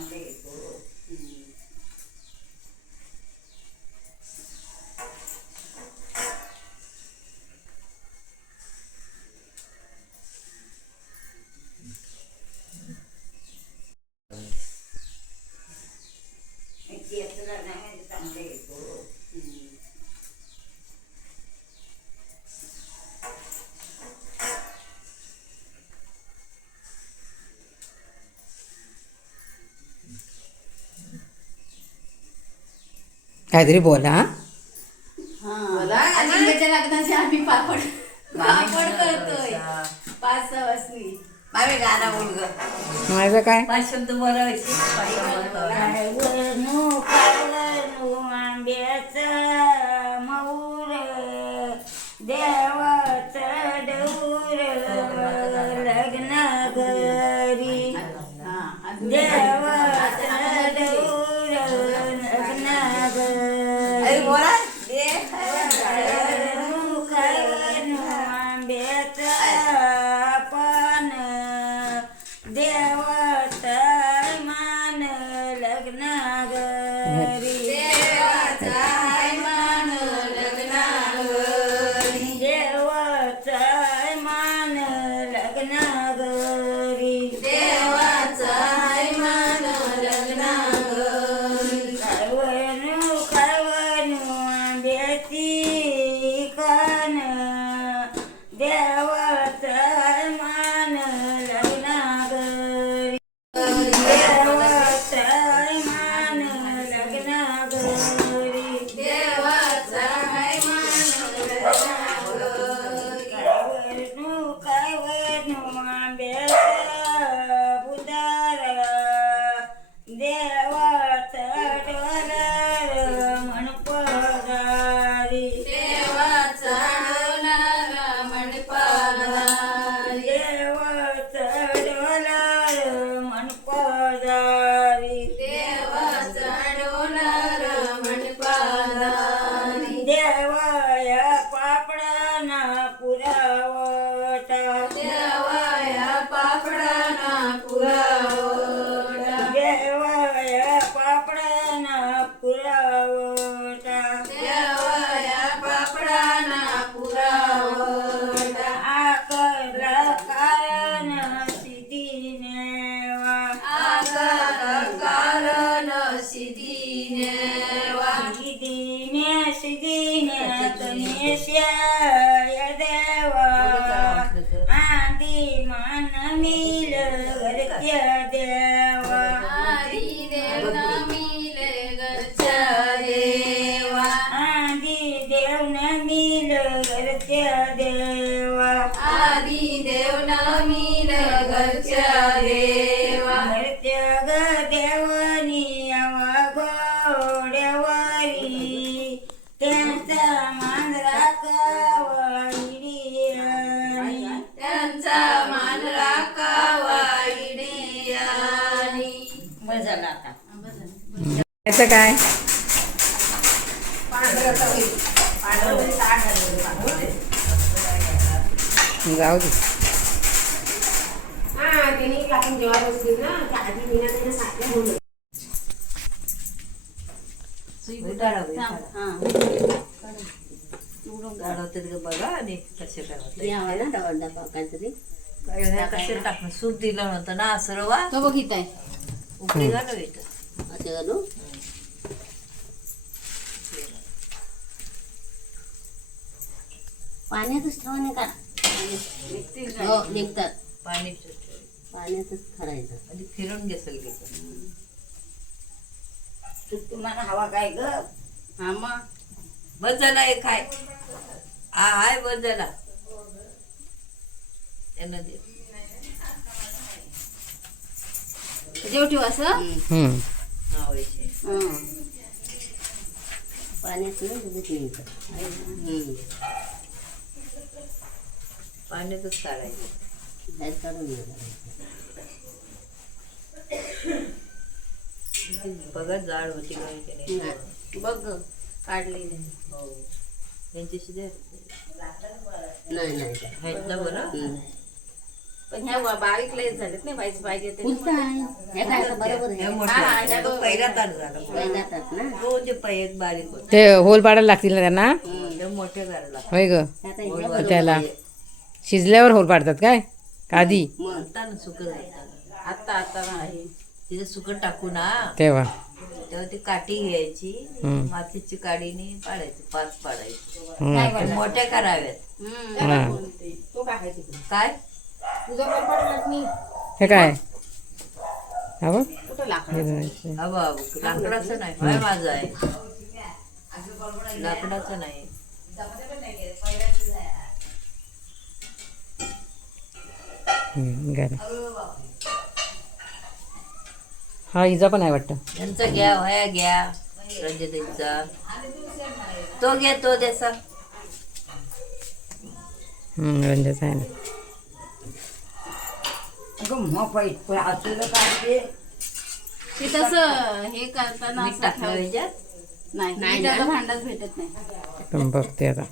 bastante काहीतरी बोला. लग्नाचे आम्ही पापड पापड करतोय. पाच सहा वाजली. मावे गाणं बोल ग माझं काय? पाच शब्द बोलायचे. Hare Bye. શ્રીનાથને શ્યા याचं काय? जाऊ दे. बघा आणि कसे यावा ना डबा डबा काहीतरी कसे टाकणं सूप दिलं नव्हतं ना सर्व तो बघित आहे उकळी घालू? येतं असं घालू? पाण्यातच ठेवणे का? हो निघतात. पाणी. पाण्यातच खरायचं आणि फिरून घेसल घेतं तुम्हाला हवा काय ग? हा मग? बस झाला एक हाय हा हाय बस झाला त्यांना दे. जेव ठेव असं. हा हं. पाण्यात नाही हं. पाण्यातच काढायचं बाहेर काढून. बघा जाड होती का की नाही. नाही. बघ ग, काढलेली हो. यांच्याशी द्या. नाही नाही बरं? हं. पण ह्या वा- बारीक लय झालेत नाही पाहिजे पाहिजे ते हे बरोबर हे हा, तो होल पाडायला लागतील ना त्यांना? ते मोठे करायला. होय ग. त्याला. शिजल्यावर होल पाडतात काय? आधी. मग आता ना सुकत घालतात. आता आता आहे तिथे सुकट टाकू ना. तेव्हा. तेव्हा ती काठी घ्यायची. मातीची काडीने पाडायची पाच पाडायची. मोठ्या कराव्यात. तो काय नाही. हे काय? हा बघ. कुठं लाकड हे धरायचं. हा बाबू लाकडाचं नाही. माझं आहे. लाकडाचं नाही. हं. हा इजा पण आहे वाटतं. यांचा घ्या वया घ्या रंजनीचा. तो घ्या तो द्याचा. हं, रंजाचा आहे ना. अगं मग पाहिजे पण असलं काय ते? ते तसं हे करताना मीठ असं टाकलं ठेवायचं. ह्याच्यात नाही मिठाचं भांडच भेटत नाही. पण बघते आता.